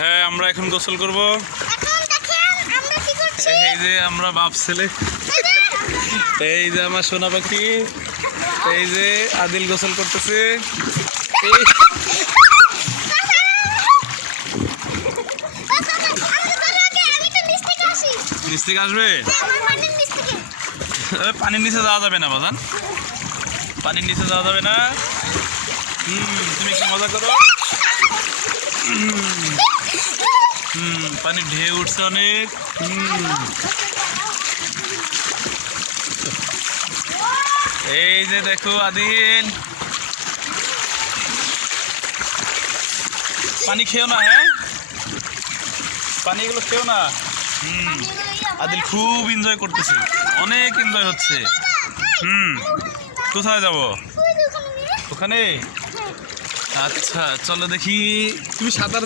হ্যাঁ, আমরা এখন গোসল করব। এই যে আমরা বাপ ছেলে, এই যে আমার সোনা পাখি, এই যে আদিল গোসল করতেছে। নিচ থেকে আসবে? পানির নিচে যাওয়া যাবে না বাজান, পানির নিচে যাওয়া যাবে না। তুমি একটু মজা করো। পানির ঢেউ উঠছে অনেক। এই যে দেখো আদিল, পানি খেও না, হ্যাঁ পানি এগুলো খেও না। আদিল খুব এনজয় করতেছি, অনেক এনজয় হচ্ছে। কোথায় যাব? ওখানে? আচ্ছা চলো দেখি। তুমি সাঁতার